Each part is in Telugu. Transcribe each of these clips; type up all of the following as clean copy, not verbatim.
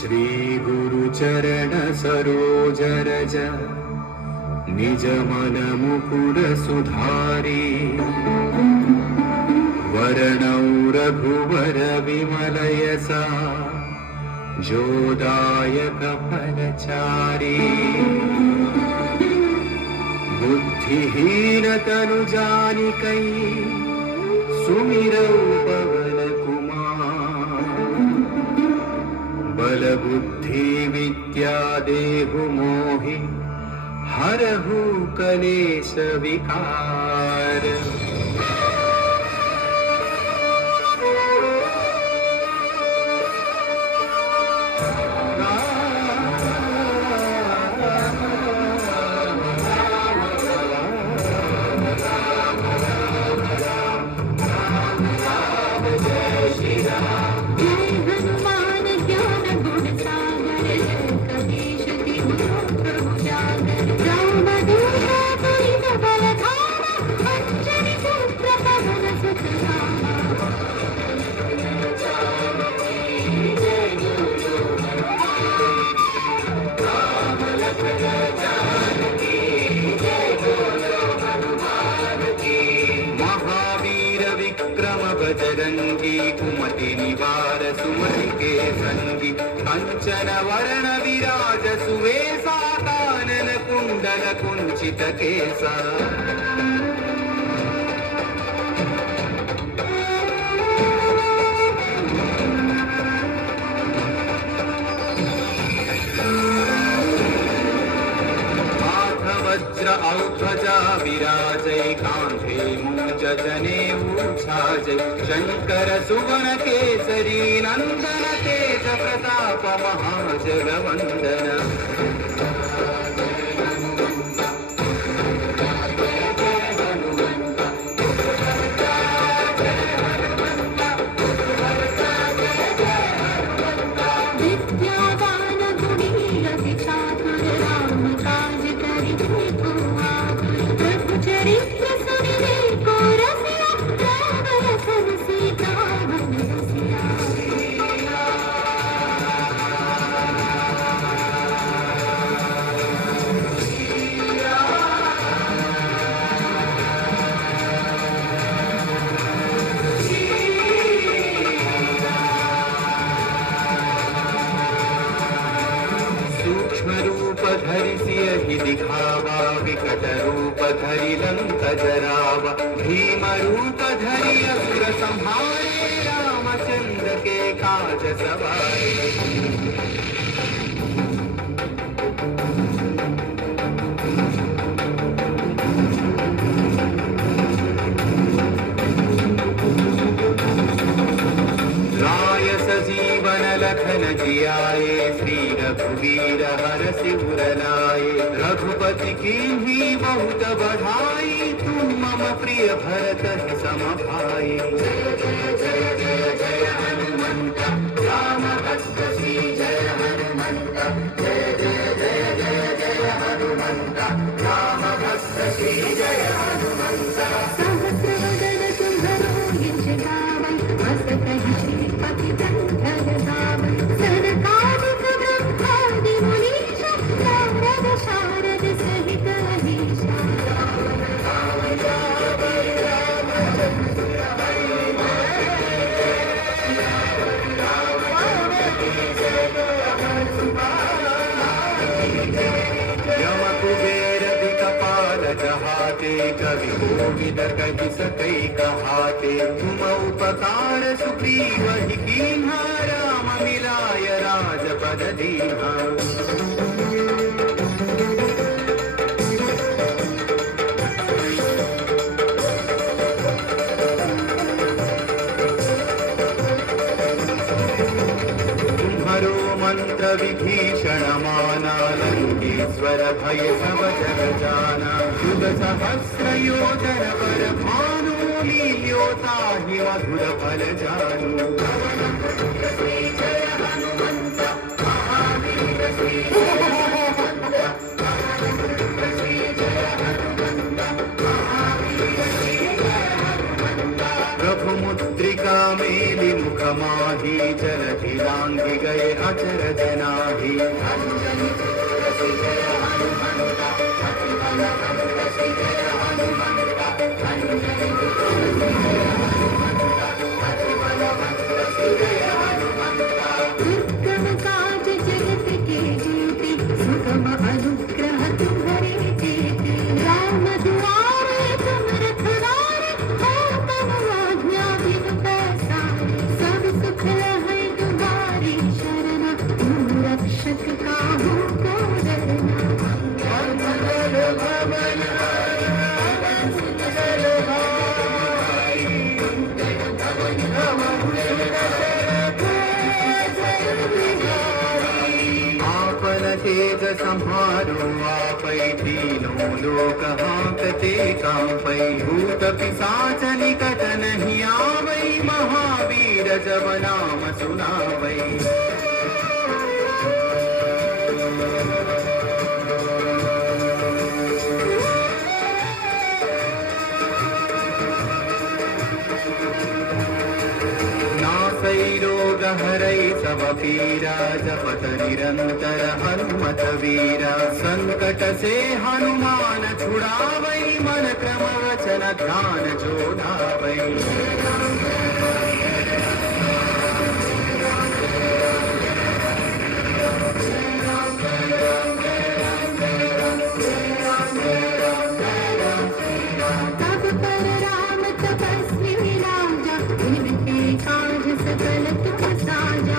श्री गुरु चरण सरोज रज निज मन मुकुर सुधारी वरणौ रघुवर विमल यसा जोदायक फलचारी बुद्धिहीन तनु जानिकै सुमिरौ पवन कुमार बल बुद्धि विद्या देहु मोहि हरहु कलेश विकार। बजरंगी कुमति निवार सुमति के संगी कंचन वरण विराज सुवेशा कानन कुंडल कुंचित केसा। वज्र औध्वजा विराजै कांधे मूंज जनेऊ छाजै शंकर सुवन केसरी नंदन तेज प्रताप महाजगवंदन। दिखावा विकट रूप धरि लंक जरावा भीम रूप धरि असुर संहारे रामचंद्र के काज सवारे। जीवन लखन जियाए श्री रघुवीर हरषि उर लाए रघुपति कीन्ही बहुत बढ़ाई तुम मम प्रिय भरत सम भाई। जय जय जय जय जय हनुमंत राम भक्त श्री जय हनुमंत जय जय जय जय जय हनुमंत राम भक्त श्री जय हनुमंत। सहस्रवदन तुम्हरो यश गावै हसत श्रीपति कंठ धावै सनकादिक ब्रह्मादि मुनीश नारद शारद सहित अहीशा। यम कुबेर दिक्पाल जहाते कवि कोविद कहि सकै कहाते तुम उपकार सुग्रीव ही कीन्हा राम मिलाय राजपद दीन्हा। मंत्र विभीषण माना लंकेश्वर भय सब जग जाना युग सहस्र योजन पर भानु लील्योता ही मधुर फल जानू। जय हनुमंत महावीर श्री प्रभु मुद्रिका गंगा मेली मुख माही जलधि लांघि गए अचरज नाही। दुर्गम काज जगत के जेते सुगम अनुग्रह तुम्हारे जेते। राम दुआरे तुम रखवारे हो तब आज्ञा बिन पैसारे। सब सुख है तुम्हारी शरण तुम रक्षक काहू को डरना। आपन तेज संहारो आपै तीनों लोक हाँकते कांपै। भूत पिशाच निकट नहीं आवै महावीर जब नाम सुनावै। नासै रोग हरै सब पीरा जपत निरंतर हनुमत वीरा। संकट से हनुमान छुड़ावै मन क्रम वचन ध्यान जोड़ावै। तब पर राम तपस्वी राजा इनके काज सकल तुम साजा।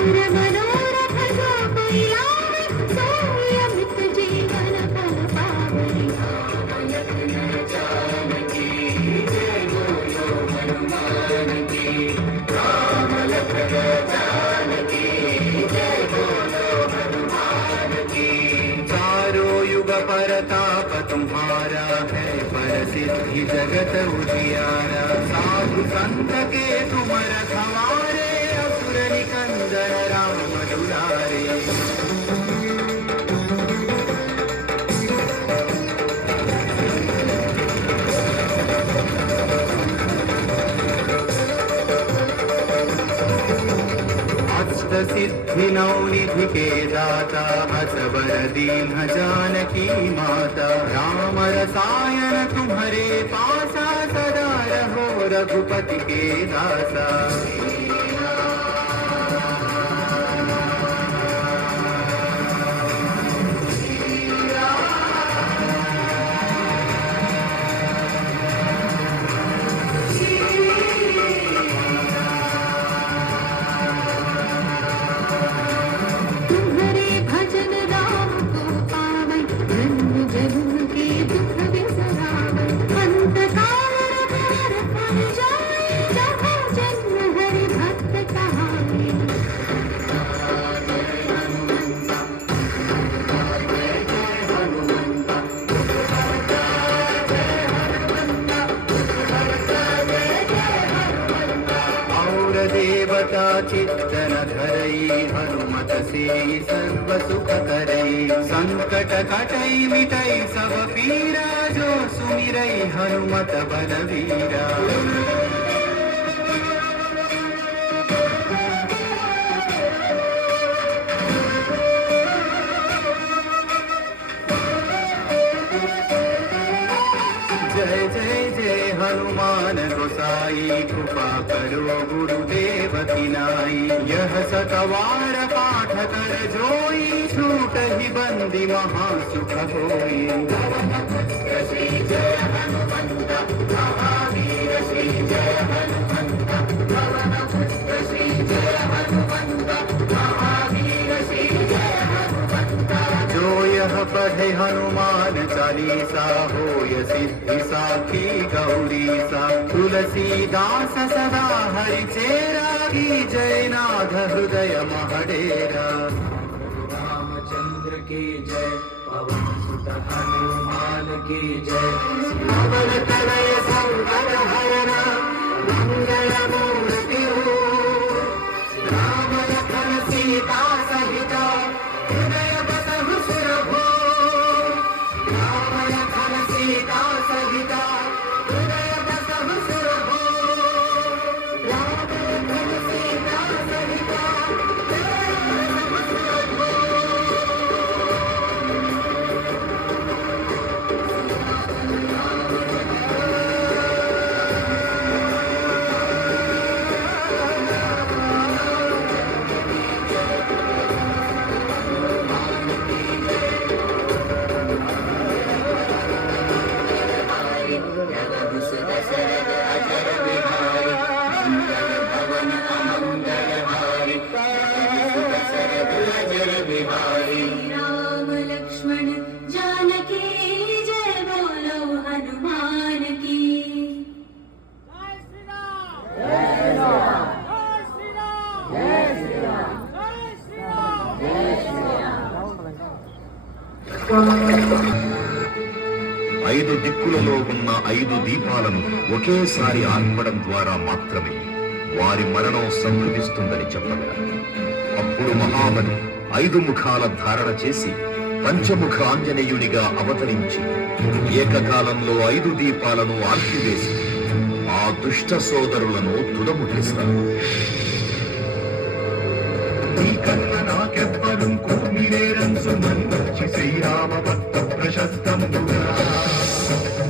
और मनोरथ जो कोई लावे सोई अमित जीवन फल पावे। चारों युग परताप तुम्हारा है प्रसिद्धि जगत उजियारा। साधु संत के तुम रखवारे असुर निकंदन राम दुलारे। अष्ट सिद्धि नौ निधि के दाता असबर दीन जानकी माता। राम रसायन तुम्हारे पासा सदा रहो रघुपति के दासा। तुम्हारे भजन राम को पावै जन्म जन्म के दुख बिसरावै। अंत काल रघुवर फल जाय जहाँ जन्म हरि भक्त कहाय। और देवता चित्तन धरई हनुमत से सर्व सुख करई। संकट कटई मिटई सब पीरा जो सुमिरई हनुमत बलवीरा। जय जय जय हनुमान गोसाई कृपा करो गुरुदेव की नाई। यह सतवार पाठ कर जोई छूट ही बंदी महा सुख होई। श्री जय हनुमंत महावीर श्री जय हनुमंत पवन पुत्र श्री जय हनुमंत महावीर श्री जय हनुमंत। जो यह पढ़े हनुमान चालीसा होय सिद्धि साखी गौरीसा। तुलसीदास सदा हरि चेरा की जय नाथ हृदय महडेरा। रामचंद्र की जय पवन सुत हनुमान की जय। पवन तनय संकट हरण मंगल मूर्ति राम लखन सीता सहित हृदय बसहु सुरभो। राम लखन सीता सहित हृदय बसहु सुरभो। राम ఐదు దిక్కులలో ఉన్న 5 దీపాలను ఒకేసారి ఆర్పడం ద్వారా మాత్రమే వారి మరణం సంభవిస్తుందని చెప్పగా అప్పుడు మహాబలి 5 ముఖాల ధారణ చేసి పంచముఖ ఆంజనేయునిగా అవతరించి ఏకకాలంలో 5 దీపాలను ఆర్పివేసి ఆ దుష్ట సోదరులను తుదముట్టిస్తారు. నీకన్న నాకెవ్వరు కూమిరేరంసు మంచి శ్రీరామ భక్త ప్రశస్తంబుగా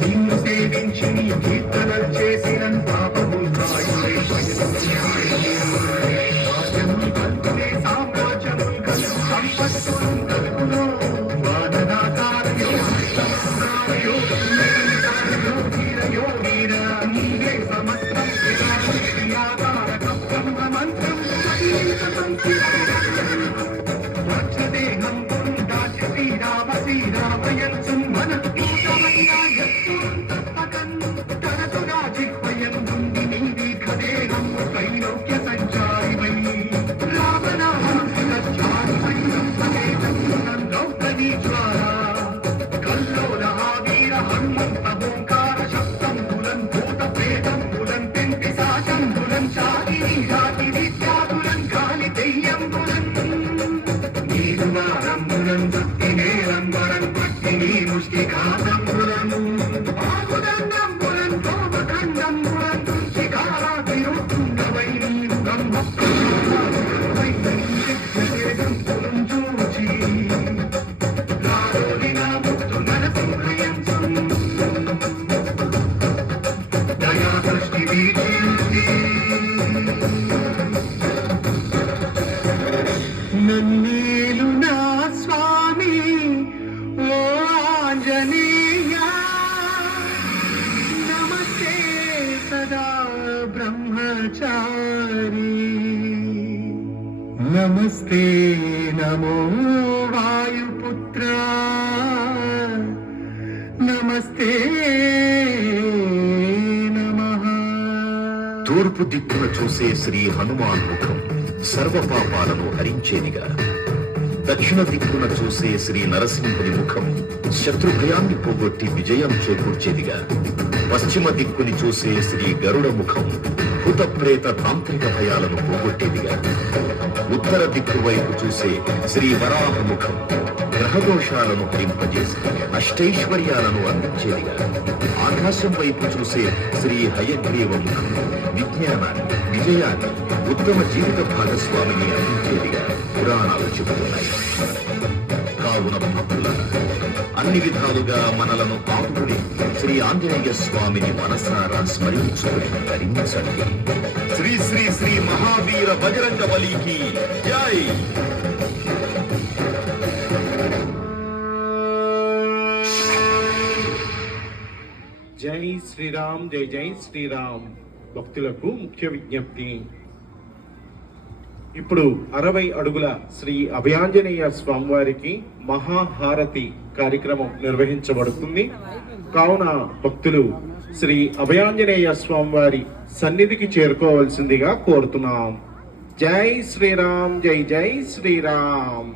నిన్ను సేవించి నీ కీర్తనలు చేసిన పాపము కాయుడే సామ్రాజ్యము సంపత్తులు కలుగులో వాదనాకారయో నీవే సమస్తం మంత్రం శ్రీరామయన్సు మన తనకు రాజిహ్వయం నుండి నీది ఖదేహం త్రైలోక్య సంచారివై రామనామాచారివై ద్రౌపదీ జ్వాలా కల్లోల వీర హనుమంత ఓంకార శబ్దం బులం భూత ప్రేతం బులం పెంటి సాశం బులం శాకిని జాతి విద్యాబులం గాలి దెయ్యం బులం నీరువారం బులం భక్తి నేరం బులం భక్తి నీ ముష్టి కాదం బులం ఆకుదండం బులం కోపకండం బులం తులసి కారా తిరుతుండవై నీరు గంభం బులం చూచి రారోలి నా ముక్తు నరసింహయం దయా సృష్టి వీచి నన్నేలు నా స్వామి ఓ ఆంజనేయ నమస్తే సదా బ్రహ్మచారి నమస్తే నమో వాయుపుత్ర నమస్తే నమః. తూర్పు దిక్కున చూసే శ్రీ హనుమాన్ ముఖం సర్వ పాపాలను హరించేదిగా, దక్షిణ దిక్కున చూసే శ్రీ నరసింహుని ముఖం శత్రుభయాన్ని పోగొట్టి విజయం చేకూర్చేదిగా, పశ్చిమ దిక్కుని చూసే శ్రీ గరుడ ముఖం భూత ప్రేత తాంత్రిక భయాలను పోగొట్టేదిగా, ఉత్తర దిక్కు వైపు చూసే శ్రీ వరాహ ముఖం గ్రహదోషాలను హరింపజేసి అష్టైశ్వర్యాలను అందించేదిగా, ఆకాశం వైపు చూసే శ్రీ హయగ్రీవ ముఖం విజ్ఞానాన్ని, విజయాన్ని, ఉత్తమ జీవిత భాగస్వామిని అందించేదిగా పురాణాలు చెబుతున్నాయి. కావున భక్తుల అన్ని విధాలుగా మనలను ఆదుకుని శ్రీ ఆంజనేయ స్వామిని మనసారా స్మరించుకుని ధరించండి. శ్రీ శ్రీ శ్రీ మహావీర బజరంగ బలికి జై. జై శ్రీరామ్, జై జై శ్రీరామ్. భక్తులకు ముఖ్య విజ్ఞప్తి. ఇప్పుడు 60 అడుగుల శ్రీ అభయాంజనేయ స్వామివారికి మహాహారతి కార్యక్రమం నిర్వహించబడుతుంది. కావున భక్తులు శ్రీ అభయాంజనేయ స్వామివారి సన్నిధికి చేరుకోవలసిందిగా కోరుతున్నాం. జై శ్రీరామ్, జై జై శ్రీరామ్.